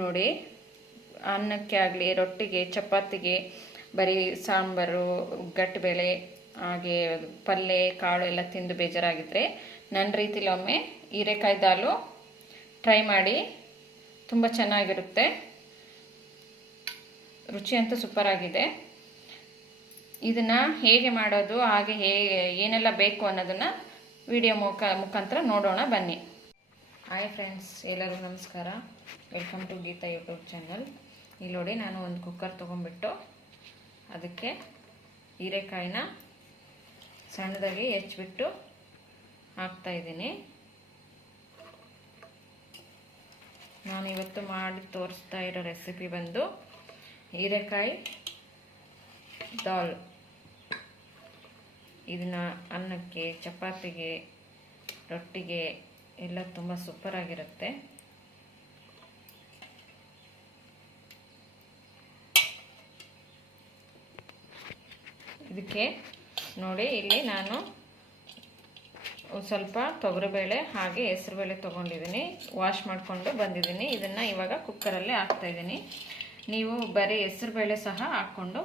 ನೋಡಿ, ಅನ್ನಕ್ಕೆ ಆಗಲಿ, ರೊಟ್ಟಿಗೆ, ಚಪಾತಿಗೆ, ಬರೀ ಸಾಂಬಾರು, ಗಟ್ಟಿಬೇಳೆ, ಹಾಗೆ ಪಲ್ಯ, ಕಾಳು ಎಲ್ಲ ತಿಂದು ಬೇಜಾರಾಗಿದ್ದರೆ ನನ್ನ ರೀತಿಲಿ ಒಮ್ಮೆ ಹೀರೆಕಾಯಿ ದಾಲು ಟ್ರೈ ಮಾಡಿ. ತುಂಬ ಚೆನ್ನಾಗಿರುತ್ತೆ. ರುಚಿ ಅಂತೂ ಸೂಪರ್ ಆಗಿದೆ. ಇದನ್ನು ಹೇಗೆ ಮಾಡೋದು, ಹಾಗೆ ಏನೆಲ್ಲ ಬೇಕು ಅನ್ನೋದನ್ನು ವಿಡಿಯೋ ಮುಖಾಂತರ ನೋಡೋಣ ಬನ್ನಿ. ಹಾಯ್ ಫ್ರೆಂಡ್ಸ್, ಎಲ್ಲರಿಗೂ ನಮಸ್ಕಾರ. Welcome to Geeta YouTube channel. ಇಲ್ಲಿ ನೋಡಿ, ನಾನು ಒಂದು ಕುಕ್ಕರ್ ತೊಗೊಂಡ್ಬಿಟ್ಟು ಅದಕ್ಕೆ ಹೀರೆಕಾಯಿನ ಸಣ್ಣದಾಗಿ ಹೆಚ್ಚಿಬಿಟ್ಟು ಹಾಕ್ತಾಯಿದ್ದೀನಿ. ನಾನು ಇವತ್ತು ಮಾಡಿ ತೋರಿಸ್ತಾ ಇರೋ ರೆಸಿಪಿ ಬಂದು ಹೀರೆಕಾಯಿ ದಾಲ್. ಇದನ್ನು ಅನ್ನಕ್ಕೆ, ಚಪಾತಿಗೆ, ರೊಟ್ಟಿಗೆ ಎಲ್ಲ ತುಂಬ ಸೂಪರಾಗಿರುತ್ತೆ. ಇದಕ್ಕೆ ನೋಡಿ, ಇಲ್ಲಿ ನಾನು ಸ್ವಲ್ಪ ತೊಗರಿಬೇಳೆ ಹಾಗೆ ಹೆಸರುಬೇಳೆ ತೊಗೊಂಡಿದ್ದೀನಿ. ವಾಶ್ ಮಾಡಿಕೊಂಡು ಬಂದಿದ್ದೀನಿ. ಇದನ್ನು ಇವಾಗ ಕುಕ್ಕರಲ್ಲೇ ಹಾಕ್ತಾಯಿದ್ದೀನಿ. ನೀವು ಬರೀ ಹೆಸರುಬೇಳೆ ಸಹ ಹಾಕ್ಕೊಂಡು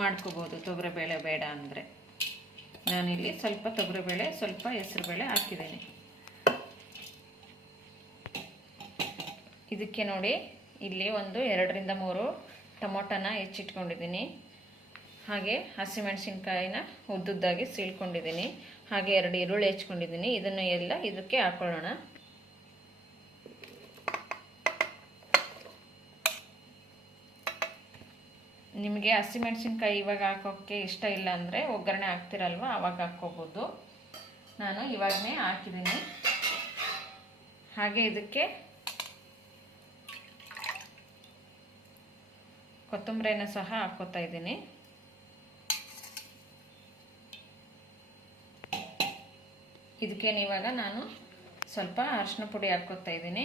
ಮಾಡ್ಕೋಬೋದು, ತೊಗರಿಬೇಳೆ ಬೇಡ ಅಂದರೆ. ನಾನಿಲ್ಲಿ ಸ್ವಲ್ಪ ತೊಗರಿಬೇಳೆ, ಸ್ವಲ್ಪ ಹೆಸರುಬೇಳೆ ಹಾಕಿದ್ದೀನಿ. ಇದಕ್ಕೆ ನೋಡಿ, ಇಲ್ಲಿ ಒಂದು 2ರಿಂದ 3 ಟೊಮೊಟೊನ ಹೆಚ್ಚಿಟ್ಕೊಂಡಿದ್ದೀನಿ. ಹಾಗೆ ಹಸಿಮೆಣಸಿನ್ಕಾಯಿನ ಉದ್ದುದ್ದಾಗಿ ಸೀಳ್ಕೊಂಡಿದ್ದೀನಿ. ಹಾಗೆ 2 ಈರುಳ್ಳಿ ಹೆಚ್ಕೊಂಡಿದ್ದೀನಿ. ಇದನ್ನು ಎಲ್ಲ ಇದಕ್ಕೆ ಹಾಕೊಳ್ಳೋಣ. ನಿಮಗೆ ಹಸಿಮೆಣಸಿನ್ಕಾಯಿ ಇವಾಗ ಹಾಕೋಕ್ಕೆ ಇಷ್ಟ ಇಲ್ಲ ಅಂದರೆ ಒಗ್ಗರಣೆ ಹಾಕ್ತಿರಲ್ವ, ಆವಾಗ ಹಾಕ್ಕೋಬೋದು. ನಾನು ಇವಾಗಲೇ ಹಾಕಿದ್ದೀನಿ. ಹಾಗೆ ಇದಕ್ಕೆ ಕೊತ್ತಂಬರಿನ ಸಹ ಹಾಕ್ಕೋತಾ ಇದ್ದೀನಿ. ಇದಕ್ಕೆ ಇವಾಗ ನಾನು ಸ್ವಲ್ಪ ಅರಿಶಿನ ಪುಡಿ ಹಾಕ್ಕೋತಾ ಇದ್ದೀನಿ.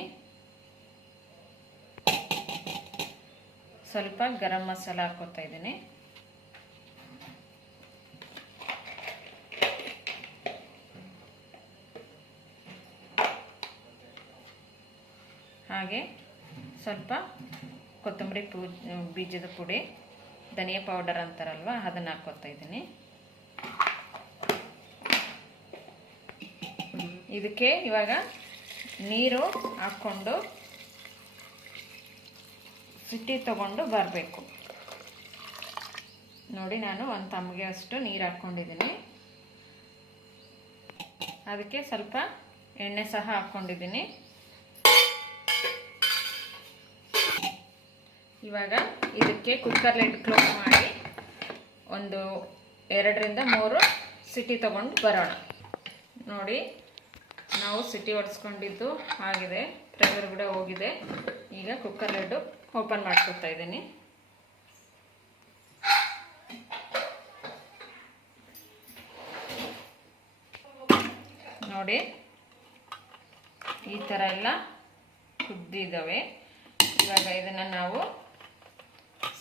ಸ್ವಲ್ಪ ಗರಂ ಮಸಾಲ ಹಾಕ್ಕೋತಾ ಇದ್ದೀನಿ. ಹಾಗೆ ಸ್ವಲ್ಪ ಕೊತ್ತಂಬರಿ ಬೀಜದ ಪುಡಿ, ಧನಿಯಾ ಪೌಡರ್ ಅಂತಾರಲ್ವ, ಅದನ್ನು ಹಾಕ್ಕೋತಾ ಇದ್ದೀನಿ. ಇದಕ್ಕೆ ಇವಾಗ ನೀರು ಹಾಕ್ಕೊಂಡು ಸಿಟಿ ತಗೊಂಡು ಬರಬೇಕು. ನೋಡಿ, ನಾನು ಒಂದು ತಮಗೆ ಅಷ್ಟು ನೀರು ಹಾಕ್ಕೊಂಡಿದ್ದೀನಿ. ಅದಕ್ಕೆ ಸ್ವಲ್ಪ ಎಣ್ಣೆ ಸಹ ಹಾಕ್ಕೊಂಡಿದ್ದೀನಿ. ಇವಾಗ ಇದಕ್ಕೆ ಕುಕ್ಕರ್ ಲಿಡ್ ಕ್ಲೋಸ್ ಮಾಡಿ ಒಂದು 2ರಿಂದ 3 ಸಿಟಿ ತಗೊಂಡು ಬರೋಣ. ನೋಡಿ, ನಾವು ಸಿಟಿ ಹೊಡೆಸ್ಕೊಂಡಿದ್ದು ಆಗಿದೆ, ಪ್ರೆಷರ್ ಕೂಡ ಹೋಗಿದೆ. ಈಗ ಕುಕ್ಕರ್ ಲಿಡ್ ಓಪನ್ ಮಾಡ್ಕೊತಾ ಇದ್ದೀನಿ. ನೋಡಿ, ಈ ಥರ ಎಲ್ಲ ಕುದ್ದಿದ್ದಾವೆ. ಇವಾಗ ಇದನ್ನು ನಾವು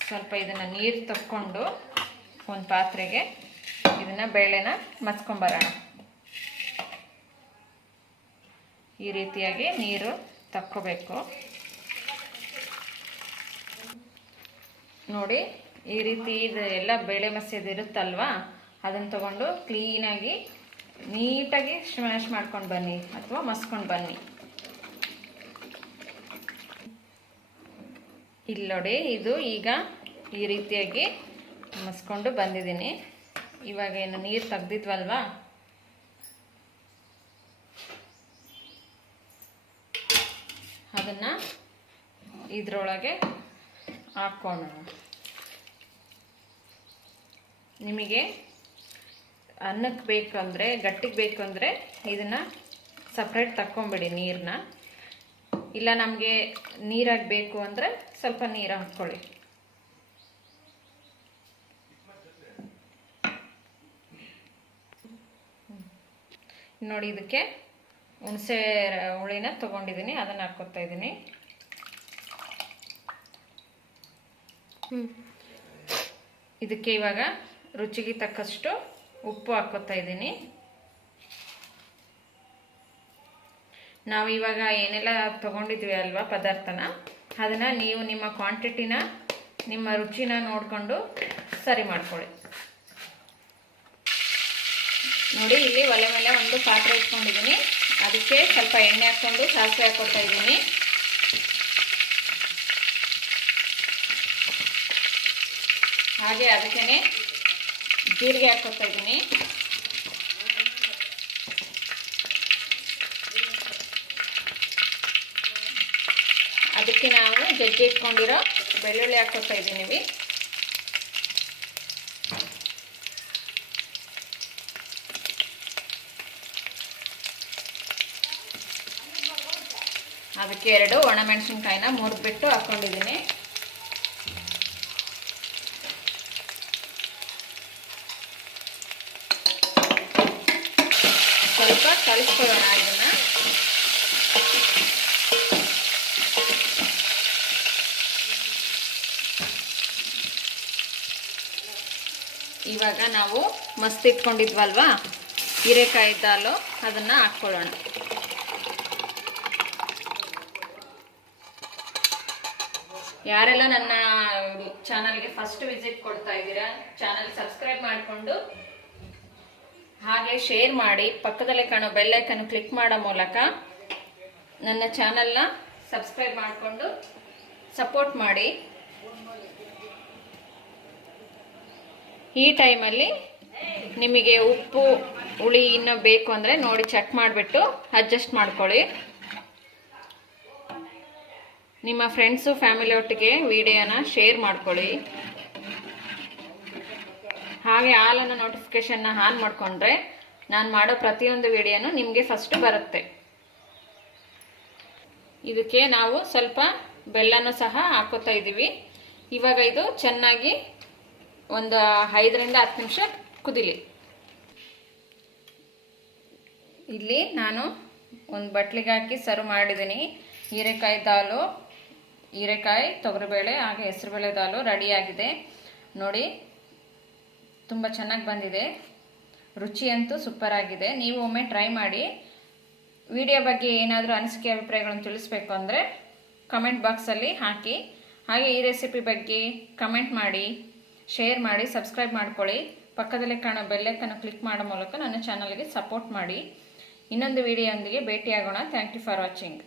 ಸ್ವಲ್ಪ ನೀರು ತಕ್ಕೊಂಡು ಒಂದು ಪಾತ್ರೆಗೆ ಇದನ್ನು ಬೇಳೆನ ಮಸ್ಕೊಂಬರೋಣ. ಈ ರೀತಿಯಾಗಿ ನೀರು ತಕ್ಕೋಬೇಕು. ನೋಡಿ, ಈ ರೀತಿ ಇದು ಎಲ್ಲ ಬೇಳೆ ಮಸೆದು ಇರುತ್ತಲ್ವ, ಅದನ್ನು ತಗೊಂಡು ಕ್ಲೀನಾಗಿ ನೀಟಾಗಿ ಸ್ಮ್ಯಾಶ್ ಮಾಡ್ಕೊಂಡು ಬನ್ನಿ ಅಥವಾ ಮಸ್ಕೊಂಡು ಬನ್ನಿ. ಇಲ್ಲಿ ನೋಡಿ, ಇದು ಈಗ ಈ ರೀತಿಯಾಗಿ ಮಸ್ಕೊಂಡು ಬಂದಿದ್ದೀನಿ. ಇವಾಗ ಏನು ನೀರು ತೆಗ್ದಿದ್ವಲ್ವ, ಅದನ್ನು ಇದರೊಳಗೆ ಹಾಕ್ಕೊಳ್ಳೋಣ. ನಿಮಗೆ ಅನ್ನಕ್ಕೆ ಬೇಕಂದರೆ, ಗಟ್ಟಿಗೆ ಬೇಕು ಅಂದರೆ ಇದನ್ನು ಸಪ್ರೇಟ್ ತಕ್ಕೊಂಬಿಡಿ ನೀರನ್ನ. ಇಲ್ಲ ನಮಗೆ ನೀರಾಗಿ ಬೇಕು ಅಂದರೆ ಸ್ವಲ್ಪ ನೀರು ಹಾಕ್ಕೊಳ್ಳಿ. ನೋಡಿ, ಇದಕ್ಕೆ ಹುಣಸೆ ಹುಳಿನ ತೊಗೊಂಡಿದ್ದೀನಿ, ಅದನ್ನು ಹಾಕ್ಕೊತಾ ಇದ್ದೀನಿ. ಇದಕ್ಕೆ ಇವಾಗ ರುಚಿಗೆ ತಕ್ಕಷ್ಟು ಉಪ್ಪು ಹಾಕ್ಕೊತಾ ಇದ್ದೀನಿ. ನಾವು ಇವಾಗ ಏನೆಲ್ಲ ತಗೊಂಡಿದ್ವಿ ಅಲ್ವಾ ಪದಾರ್ಥನ, ಅದನ್ನು ನೀವು ನಿಮ್ಮ ಕ್ವಾಂಟಿಟಿನ ನಿಮ್ಮ ರುಚಿನ ನೋಡಿಕೊಂಡು ಸರಿ ಮಾಡ್ಕೊಳ್ಳಿ. ನೋಡಿ, ಇಲ್ಲಿ ಒಲೆ ಮೇಲೆ ಒಂದು ಪಾತ್ರೆ ಇಟ್ಕೊಂಡಿದ್ದೀನಿ. ಅದಕ್ಕೆ ಸ್ವಲ್ಪ ಎಣ್ಣೆ ಹಾಕ್ಕೊಂಡು ಸಾಸಿವೆ ಹಾಕ್ಕೊಳ್ತಾ ಇದ್ದೀನಿ. ಹಾಗೆ ಅದಕ್ಕೇ ಜೀರಿಗೆ ಹಾಕ್ಕೊಳ್ತಾ ಇದ್ದೀನಿ. ಅದಕ್ಕೆ ನಾವು ಜಜ್ಜಿ ಇಟ್ಕೊಂಡಿರೋ ಬೆಳ್ಳುಳ್ಳಿ ಹಾಕ್ಕೊಳ್ತಾ ಇದ್ದೀನಿ. ಅದಕ್ಕೆ 2 ಒಣಮೆಣಸಿನ್ಕಾಯಿನ ಮುರಿದ್ಬಿಟ್ಟು ಹಾಕ್ಕೊಂಡಿದ್ದೀನಿ. ಸ್ವಲ್ಪ ಕಲಿಸ್ಕೊಳ್ಳೋಣ ಇದನ್ನ. ಇವಾಗ ನಾವು ಮಸ್ತ್ ಇಟ್ಕೊಂಡಿದ್ವಲ್ವಾ ಹೀರೆಕಾಯಿ ದಾಲು, ಅದನ್ನು ಹಾಕ್ಕೊಳ್ಳೋಣ. ಯಾರೆಲ್ಲ ನನ್ನ ಚಾನಲ್ಗೆ ಫಸ್ಟ್ ವಿಸಿಟ್ ಕೊಡ್ತಾ ಇದ್ದೀರಾ, ಚಾನಲ್ ಸಬ್ಸ್ಕ್ರೈಬ್ ಮಾಡಿಕೊಂಡು ಹಾಗೆ ಶೇರ್ ಮಾಡಿ, ಪಕ್ಕದಲ್ಲೇ ಕಾಣೋ ಬೆಲ್ ಐಕನ್ ಕ್ಲಿಕ್ ಮಾಡೋ ಮೂಲಕ ನನ್ನ ಚಾನಲ್ನ ಸಬ್ಸ್ಕ್ರೈಬ್ ಮಾಡಿಕೊಂಡು ಸಪೋರ್ಟ್ ಮಾಡಿ. ಈ ಟೈಮಲ್ಲಿ ನಿಮಗೆ ಉಪ್ಪು ಹುಳಿ ಇನ್ನೂ ಬೇಕು ಅಂದರೆ ನೋಡಿ ಚೆಕ್ ಮಾಡಿಬಿಟ್ಟು ಅಡ್ಜಸ್ಟ್ ಮಾಡ್ಕೊಳ್ಳಿ. ನಿಮ್ಮ ಫ್ರೆಂಡ್ಸು ಫ್ಯಾಮಿಲಿ ಒಟ್ಟಿಗೆ ವಿಡಿಯೋನ ಶೇರ್ ಮಾಡ್ಕೊಳ್ಳಿ. ಹಾಗೆ ಆಲನ್ನು ನೋಟಿಫಿಕೇಷನ್ನ ಆನ್ ಮಾಡಿಕೊಂಡ್ರೆ ನಾನು ಮಾಡೋ ಪ್ರತಿಯೊಂದು ವಿಡಿಯೋನು ನಿಮಗೆ ಫಸ್ಟ್ ಬರುತ್ತೆ. ಇದಕ್ಕೆ ನಾವು ಸ್ವಲ್ಪ ಬೆಲ್ಲನೂ ಸಹ ಹಾಕೋತಾ ಇದ್ದೀವಿ. ಇವಾಗ ಇದು ಚೆನ್ನಾಗಿ ಒಂದು 5 ರಿಂದ 10 ನಿಮಿಷ ಕುದಿಲಿ. ಇಲ್ಲಿ ನಾನು ಒಂದು ಬಟ್ಲಿಗೆ ಹಾಕಿ ಸರ್ವ್ ಮಾಡಿದ್ದೀನಿ. ಹೀರೆಕಾಯಿ ದಾಲು, ಹೀರೆಕಾಯಿ, ತೊಗರಿಬೇಳೆ ಹಾಗೆ ಹೆಸರುಬೇಳೆ ದಾಲು ರೆಡಿಯಾಗಿದೆ. ನೋಡಿ, ತುಂಬ ಚೆನ್ನಾಗಿ ಬಂದಿದೆ. ರುಚಿ ಅಂತೂ ಸೂಪರ್ ಆಗಿದೆ. ನೀವು ಒಮ್ಮೆ ಟ್ರೈ ಮಾಡಿ. ವಿಡಿಯೋ ಬಗ್ಗೆ ಏನಾದರೂ ಅನಿಸಿಕೆ ಅಭಿಪ್ರಾಯಗಳನ್ನು ತಿಳಿಸ್ಬೇಕು ಅಂದರೆ ಕಮೆಂಟ್ ಬಾಕ್ಸಲ್ಲಿ ಹಾಕಿ. ಹಾಗೆ ಈ ರೆಸಿಪಿ ಬಗ್ಗೆ ಕಮೆಂಟ್ ಮಾಡಿ, ಶೇರ್ ಮಾಡಿ, ಸಬ್ಸ್ಕ್ರೈಬ್ ಮಾಡ್ಕೊಳ್ಳಿ. ಪಕ್ಕದಲ್ಲೇ ಕಾಣೋ ಬೆಲ್ ಐಕನ್ ಕ್ಲಿಕ್ ಮಾಡೋ ಮೂಲಕ ನನ್ನ ಚಾನಲ್ಗೆ ಸಪೋರ್ಟ್ ಮಾಡಿ. ಇನ್ನೊಂದು ವಿಡಿಯೋದೊಂದಿಗೆ ಭೇಟಿಯಾಗೋಣ. Thank you for watching.